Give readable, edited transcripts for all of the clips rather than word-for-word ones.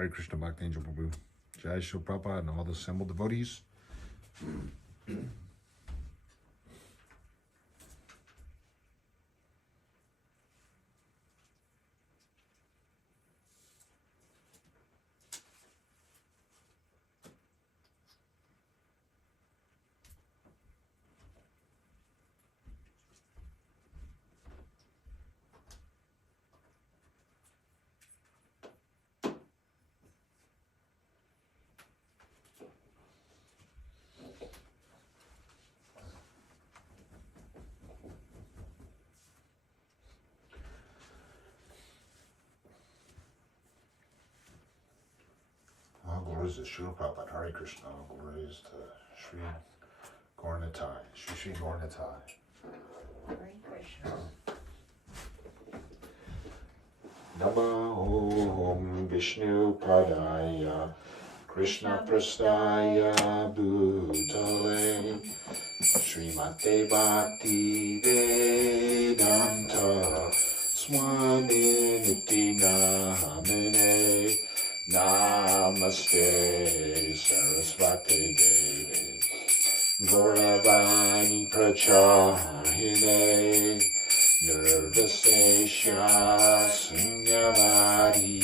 Hare Krishna Bhakti Angel Prabhu. Jai Shri Prabhupada and all the assembled devotees. Glories to Srila Prabhupada, Hare Krishna. Glories to Sri Gauranatai, Sri Gauranatai. Hare Krishna. Namo Om Vishnu Padaya Krishna Prastaya Bhutale Srimate Bhakti Vedanta Swami Niti Namine Namaste Sarasvati Devi Gauravani Prachahine Nirvasesha Sunyavadi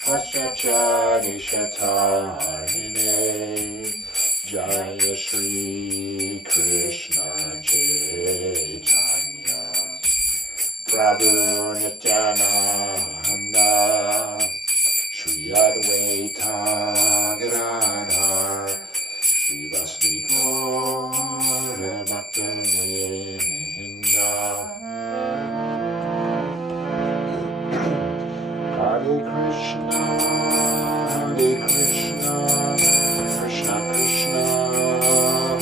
Paschachari Shatarine Jaya Shri Krishna Chaitanya Prabhu Nityananda Shri Advaita Gadadhar Shri Vasudeva Gaura Bhakta-vrinda. Hare Krishna, Krishna Krishna,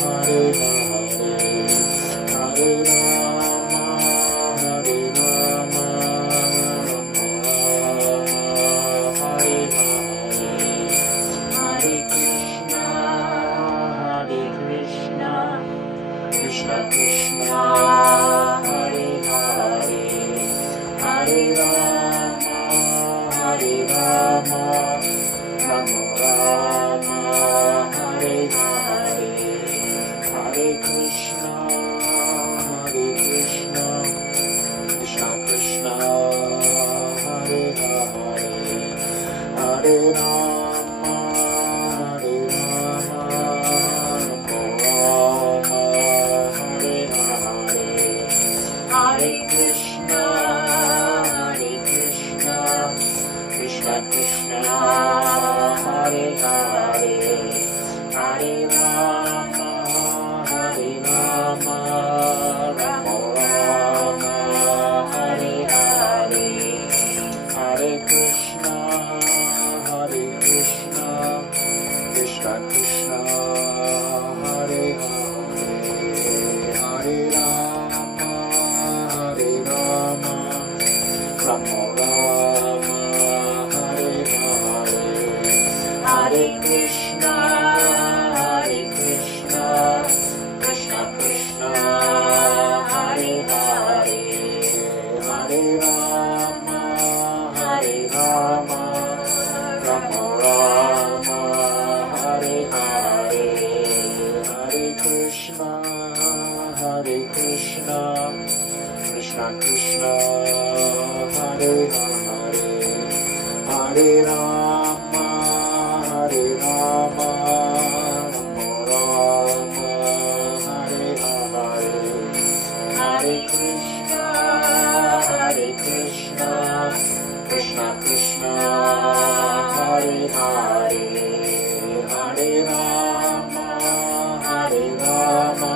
Hare Hare, Hare Rama, Hare Rama, Hare Hare, Hare Krishna, Krishna Krishna, Hare Hare, Hare Rama, Hare Rama, Rama Rama, Hare Hare, Hare Krishna, Krishna Krishna, Hare Hare, Hare Rama, Hare Rama, Rama Rama, Hare Hare, Hare Krishna, Krishna Krishna, Hare Hare, Hare Rama, Hare Rama, Rama Rama, Hare Hare, Hare Krishna, Krishna Krishna, Hare Hare, Hare Rama, Hare Rama, Rama Rama, Hare Hare, Hare Krishna, Krishna Krishna, Hare Hare, Hare Rama, Hare Rama, Rama Rama, Hare Hare, Hare Krishna, Krishna Krishna, Hare Hare, Hare Rama, Hare Rama, Rama Rama, Hare Hare, Hare Krishna, Krishna Krishna, Hare Hare, Hare Rama, Hare Rama,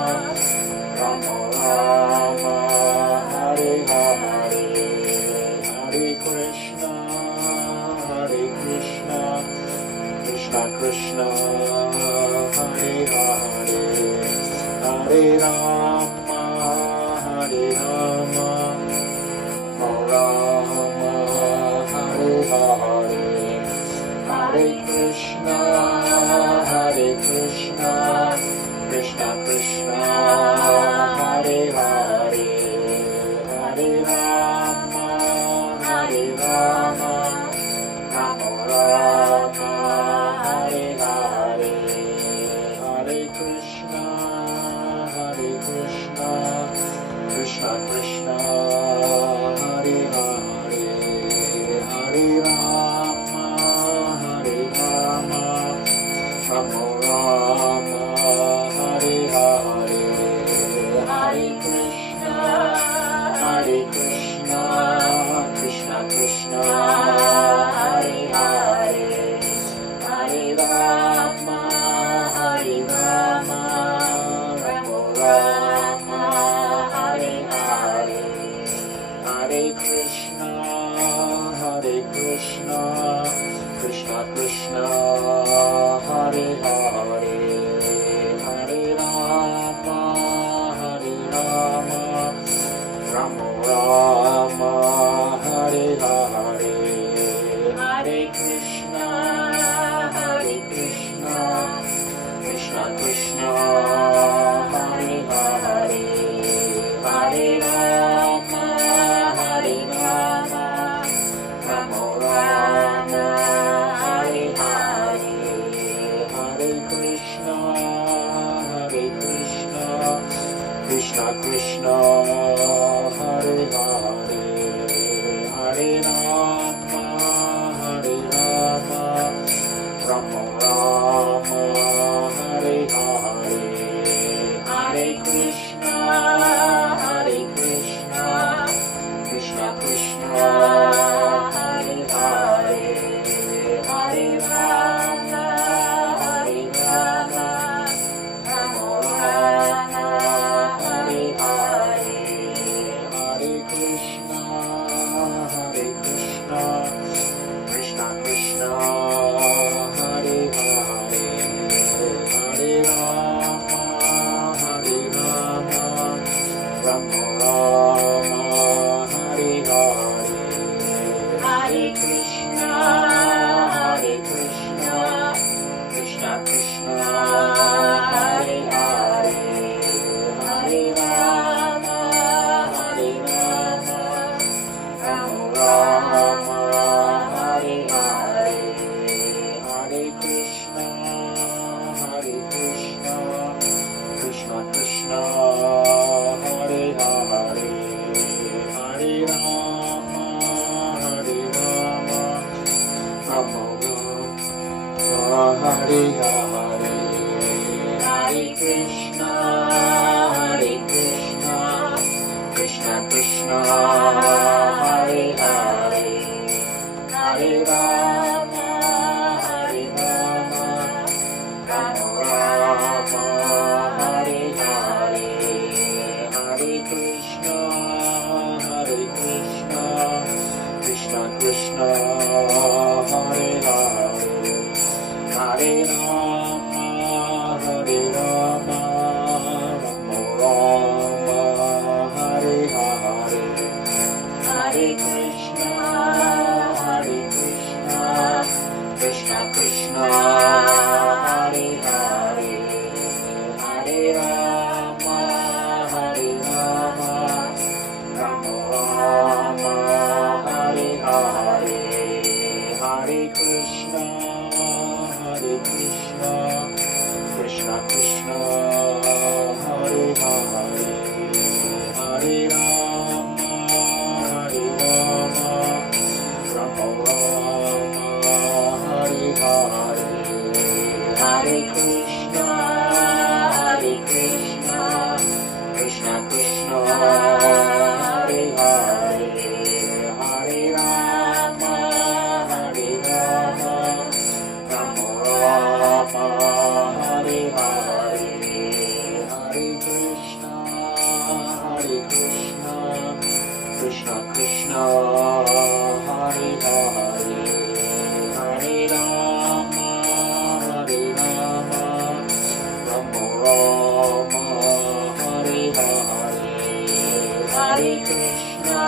Rama Rama, Hare Hare, Hare Krishna, Krishna Krishna, Hare Hare, Hare Rama, Hare Rama, Rama Hare Hare, Hare Krishna, Krishna Krishna, Hare Hare, Hare Rama, Rama Rama, Krishna, Hare Hare, Hare Rama, Hare Rama, Rama Rama, Hare Hare, Hare Krishna, Krishna Krishna, Hare Hare, Hare Rama, Hare Rama, Rama Rama, Hare Hare, Hare Krishna, Krishna Krishna, Hare Hare, Hare Rama, Hare Rama, Rama Rama, Hare Hare, Hare Krishna, Krishna Krishna, Hare Hare, Hare Rama, Hare Rama, Rama Rama, Hare Hare, Hare Krishna, Krishna Krishna, Hare Hare, Hare Rama, Hare Rama, Rama Rama, Hare Hare, Hare Krishna, Krishna Krishna, Hare Hare, Hare Rama, Hare Rama, Rama Rama, Hare Hare, Hare Krishna, Krishna Krishna, Hare Hare, Hare Rama, Hare Rama, Rama Rama, Hare Hare, Hare Krishna, Krishna Krishna, Hare Hare, Hare Rama, Hare Rama, Rama Rama, Hare Hare, Hare Krishna, Krishna Krishna, Hare Hare, Hare Rama, Hare Rama, Rama Rama, Hare Hare, Hare Krishna, Krishna Krishna, Hare Hare, Hare Rama, Hare Rama, Rama Rama, Hare Hare, Hare Krishna, Krishna Krishna, Hare Hare, Hare Rama, Hare Rama, Rama Rama, Hare Hare, Hare Krishna, Krishna Krishna, Hare Hare, Hare Rama, Hare Rama, Rama Rama, Hare Hare, Hare Krishna, Krishna Krishna, Hare Hare, Hare Rama, Hare Rama, Rama Rama, Hare Hare, Hare Krishna, Krishna Krishna, Hare Hare, Hare Rama, Hare Rama, Rama Rama, Hare Hare, Hare Krishna, Krishna Krishna, Hare Hare, Hare Rama, Hare Rama, Rama Rama, Hare Hare, Hare Krishna,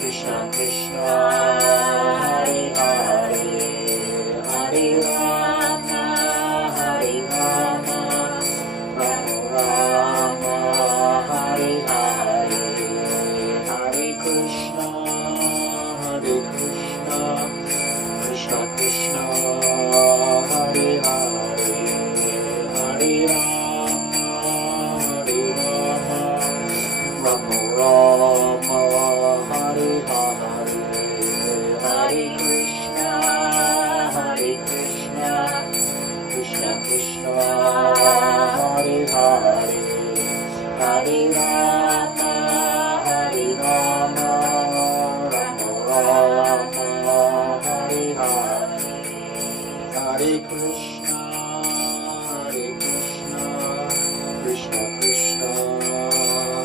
Krishna Krishna, Hare Hare, Hare Rama, Hare Rama, Rama Rama, Hare Hare, Hare Krishna, Rama Rama, Hare Hare, Hare Krishna, Krishna Krishna, Hare Hare, Hare Rama, Rama Rama, Hare Hare, Hare Krishna, Krishna Krishna,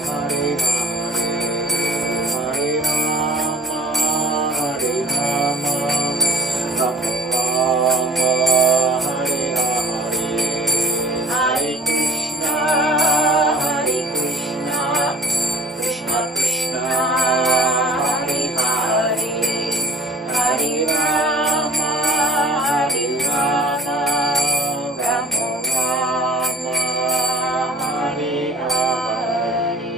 Hare Hare, Hare Rama, Rama Rama, Hare Hare, Hare Krishna, Krishna Krishna, Hare Hare, Hare Rama, Rama Rama, Hare Hare.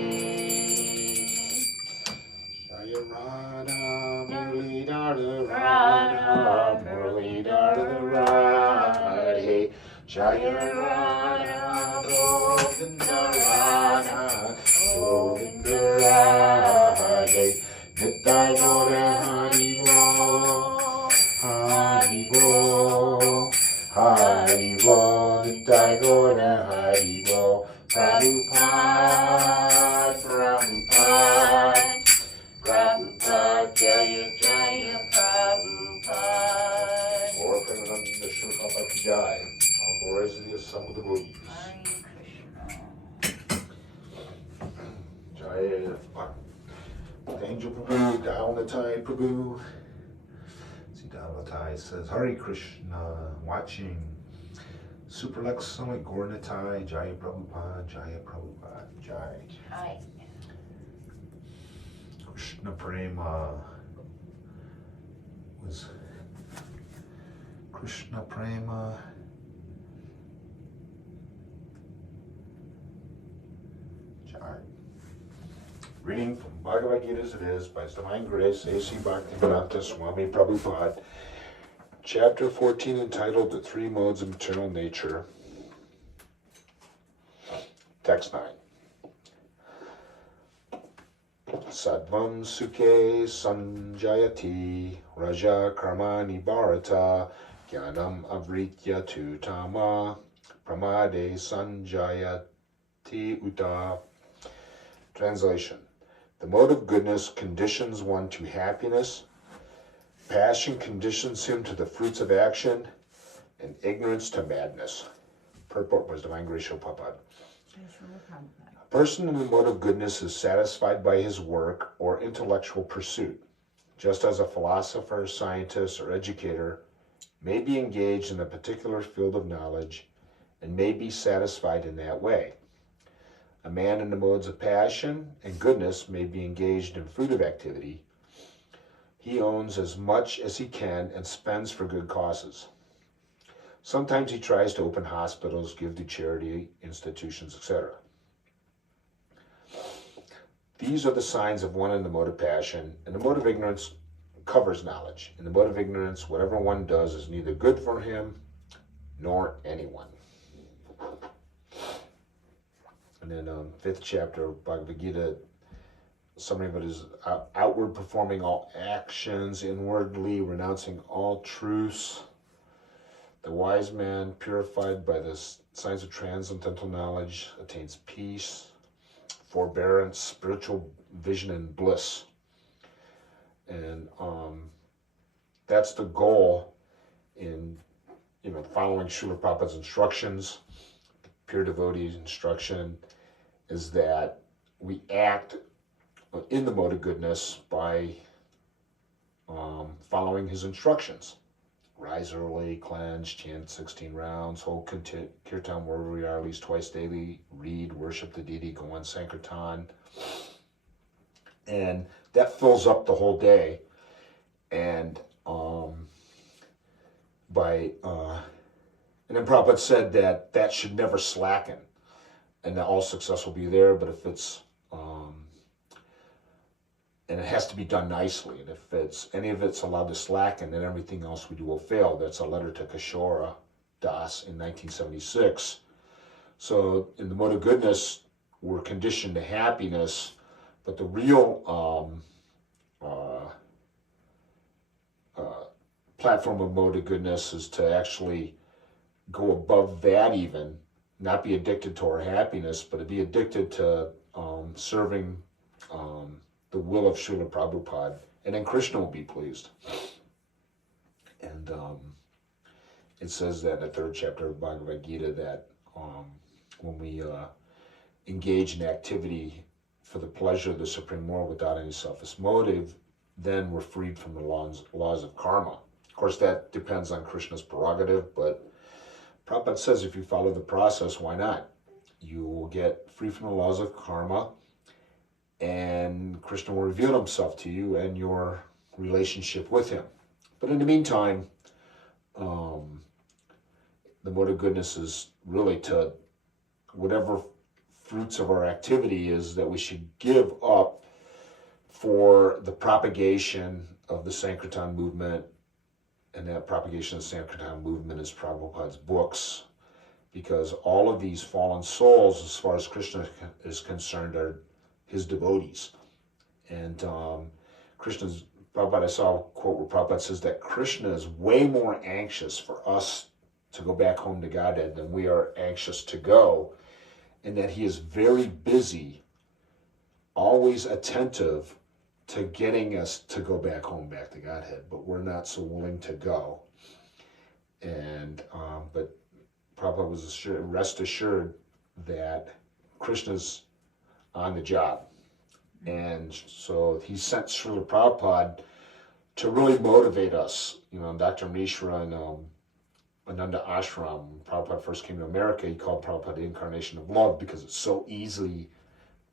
Jaya Radha Muralidhara Radha Muralidhara Radhe Jaya Radha Govinda Radha Govinda Radhe Nittai Gaura Hari Bo Hari Bo Hari Bo Nittai Gaura Hari Bo Prabhupada Prabhupada, Jaya Jaya Prabhupada. Or Premananda Shurkapa Jai. All glories to the Assam of the Bhujis. Hare Krishna. Jai Angel Prabhu, Daulatai Prabhu. See, Daulatai says, Hare Krishna, watching. Superlux Summit Gornatai, Jaya Prabhupada, Jai. Hi. Krishna Prema was Krishna Prema. Jai. Reading from Bhagavad Gita as it is by His Divine Grace, A.C. Bhaktivedanta Swami Prabhupada, Chapter 14 entitled The Three Modes of Material Nature, Text 9. Sadvam Sukhe Sanjayati Raja Karmani Bharata Jnanam Avritya Tu Tama Pramade Sanjayati Uta. Translation. The mode of goodness conditions one to happiness, passion conditions him to the fruits of action, and ignorance to madness. Purport was Divine Grace Prabhupada. A person in the mode of goodness is satisfied by his work or intellectual pursuit, just as a philosopher, scientist, or educator may be engaged in a particular field of knowledge and may be satisfied in that way. A man in the modes of passion and goodness may be engaged in fruitive activity. He owns as much as he can and spends for good causes. Sometimes he tries to open hospitals, give to charity institutions, etc. These are the signs of one in the mode of passion, and the mode of ignorance covers knowledge. In the mode of ignorance, whatever one does is neither good for him nor anyone. And then 5th chapter of Bhagavad Gita, summary of it is outward performing all actions, inwardly renouncing all truths. The wise man, purified by the signs of transcendental knowledge, attains peace, forbearance, spiritual vision, and bliss. And that's the goal in following Srila Prabhupada's instructions. Pure devotee instruction is that we act in the mode of goodness by following his instructions. Rise early, cleanse, chant 16 rounds, hold kirtan wherever we are at least twice daily, read, worship the deity, go on Sankirtan. And that fills up the whole day. And and then Prabhupada said that should never slacken, and that all success will be there, but if it's and it has to be done nicely. And if any of it's allowed to slacken, then everything else we do will fail. That's a letter to Kishora Das in 1976. So in the mode of goodness, we're conditioned to happiness But the real platform of mode of goodness is to actually go above that even, not be addicted to our happiness, but to be addicted to serving the will of Srila Prabhupada, and then Krishna will be pleased. And it says that in the third chapter of Bhagavad Gita that when we engage in activity for the pleasure of the Supreme Lord without any selfish motive, then we're freed from the laws of karma. Of course, that depends on Krishna's prerogative, but Prabhupada says if you follow the process, why not? You will get free from the laws of karma, and Krishna will reveal himself to you and your relationship with him. But in the meantime, the mode of goodness is really to whatever fruits of our activity is that we should give up for the propagation of the Sankirtan movement, and that propagation of the Sankirtan movement is Prabhupada's books, because all of these fallen souls, as far as Krishna is concerned, are his devotees. And Prabhupada, I saw a quote where Prabhupada says that Krishna is way more anxious for us to go back home to Godhead than we are anxious to go, and that he is very busy, always attentive to getting us to go back home, back to Godhead, but we're not so willing to go. And but Prabhupada was rest assured that Krishna's on the job. And so he sent Srila Prabhupada to really motivate us. You know, Dr. Mishra and Ananda Ashram, when Prabhupada first came to America, he called Prabhupada the incarnation of love, because it's so easy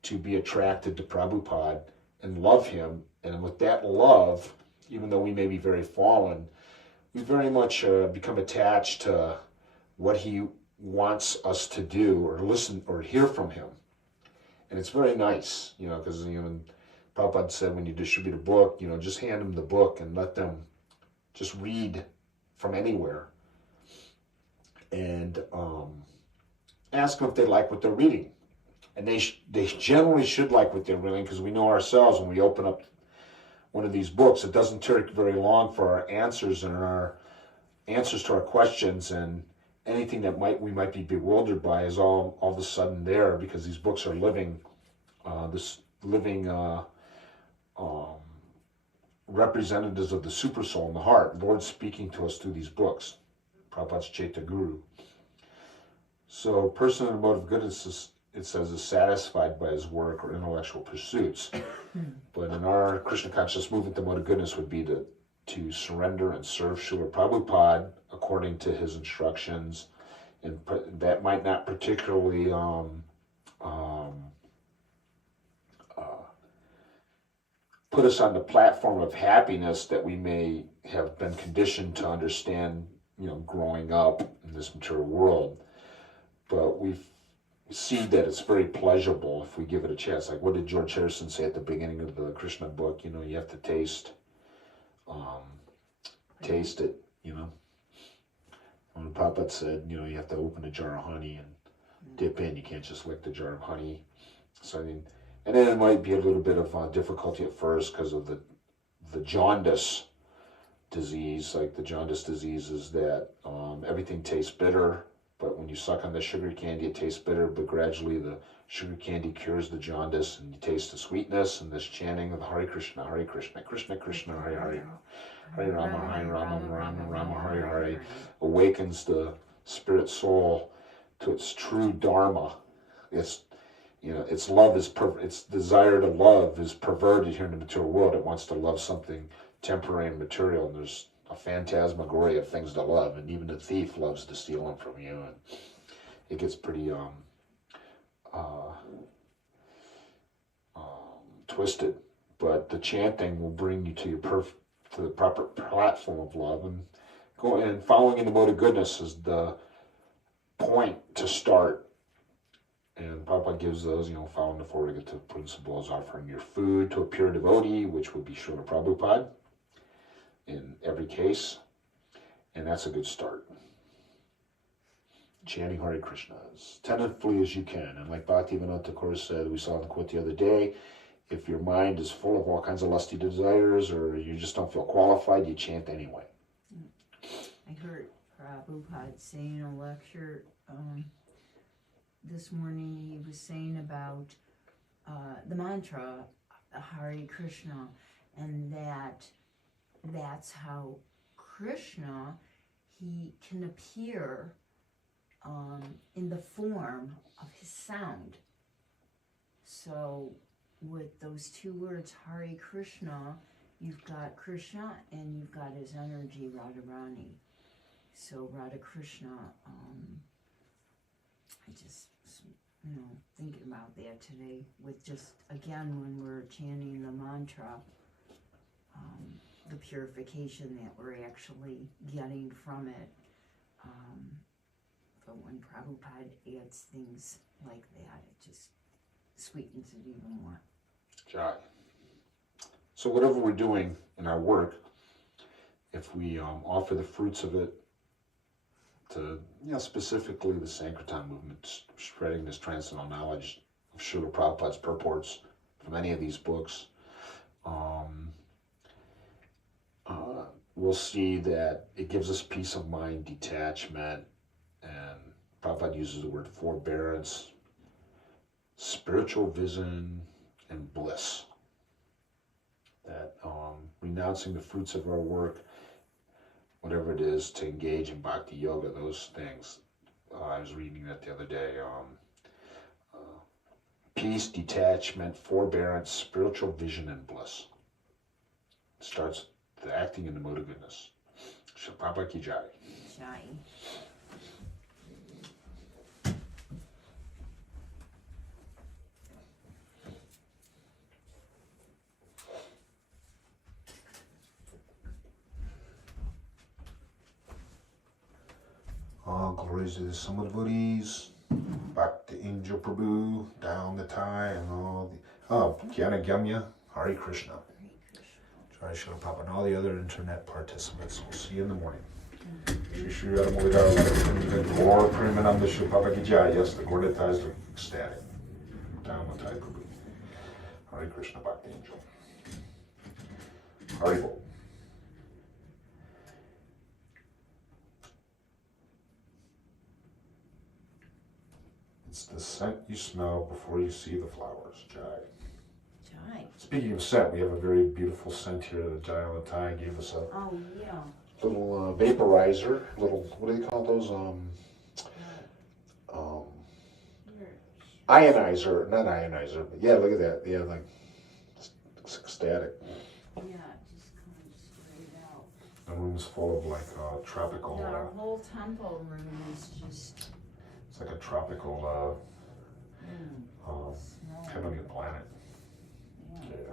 to be attracted to Prabhupada and love him. And with that love, even though we may be very fallen, we very much become attached to what he wants us to do or listen or hear from him. And it's very nice, you know, because Prabhupada said when you distribute a book, just hand them the book and let them just read from anywhere. And ask them if they like what they're reading. And they generally should like what they're reading, because we know ourselves when we open up one of these books, it doesn't take very long for our answers and our answers to our questions and anything that we might be bewildered by is all of a sudden there, because these books are living representatives of the super soul in the heart. Lord speaking to us through these books. Prabhupada's Chaita Guru. So, a person in the mode of goodness, it says, is satisfied by his work or intellectual pursuits. But in our Krishna conscious movement, the mode of goodness would be to surrender and serve Srila Prabhupada according to his instructions. And that might not particularly put us on the platform of happiness that we may have been conditioned to understand, growing up in this material world. But we see that it's very pleasurable if we give it a chance. Like, what did George Harrison say at the beginning of the Krishna book? You have to taste it, When Prabhupada said, you have to open a jar of honey and dip in. You can't just lick the jar of honey. So, and then it might be a little bit of difficulty at first because of the jaundice disease. Like, the jaundice disease is that everything tastes bitter, but when you suck on the sugar candy, it tastes bitter, but gradually the sugar candy cures the jaundice and you taste the sweetness, and this chanting of the Hare Krishna, Krishna Krishna, Hare Hare, Hare Rama, Rama Rama, Hare Hare, awakens the spirit soul to its true dharma. Its love its desire to love is perverted here in the material world. It wants to love something temporary and material, and there's a phantasmagoria of things to love, and even the thief loves to steal them from you, and it gets pretty twisted. But the chanting will bring you to the proper platform of love, and following in the mode of goodness is the point to start. And Prabhupada gives those, following the four negative principles, offering your food to a pure devotee, which would be Srila Prabhupada in every case, and that's a good start. Chanting Hare Krishna as tentatively as you can, and like Bhaktivinoda Thakur said, we saw in the quote the other day, if your mind is full of all kinds of lusty desires or you just don't feel qualified, you chant anyway. I heard Prabhupada saying in a lecture this morning, he was saying about the mantra, Hare Krishna, and that's how Krishna, he can appear in the form of his sound. So with those two words, Hare Krishna, you've got Krishna and you've got his energy, Radharani. So Radha Krishna, I just, thinking about that today with just, again, when we're chanting the mantra, the purification that we're actually getting from it. But when Prabhupada adds things like that, it just sweetens it even more. Jai. So whatever we're doing in our work, if we offer the fruits of it to, specifically the Sankirtan movement, spreading this transcendental knowledge of Srila Prabhupada's purports from any of these books, we'll see that it gives us peace of mind, detachment, and Prabhupada uses the word forbearance, spiritual vision, and bliss. That renouncing the fruits of our work, whatever it is, to engage in bhakti yoga, those things. I was reading that the other day. Peace, detachment, forbearance, spiritual vision, and bliss. It starts the acting in the mode of goodness. Srila Prabhupada ki jai. Jai. All glories to the Summit devotees, back to Angel Prabhu, down the Thai, and all the. Gyana Gamya, Hare Krishna. Jai Srila Prabhupada, and all the other internet participants. We'll see you in the morning. Shri Shri Radha Gaur Premananda Srila Prabhupada ki jai. Yes, the Gaurdatas are ecstatic. Down the Thai Prabhu. Hare Krishna, Bhakti Angel. Hare Bol. It's the scent you smell before you see the flowers. Jai. Jai. Speaking of scent, we have a very beautiful scent here that Jai Latai gave us a Oh, yeah. little vaporizer. Little, what do they call those? Ionizer, not ionizer, but yeah, look at that. Yeah, like it's ecstatic. Yeah, it just comes straight out. The room's full of like tropical. Yeah, our whole temple room is just. It's like a tropical Smell. heavenly planet. Yeah. Yeah.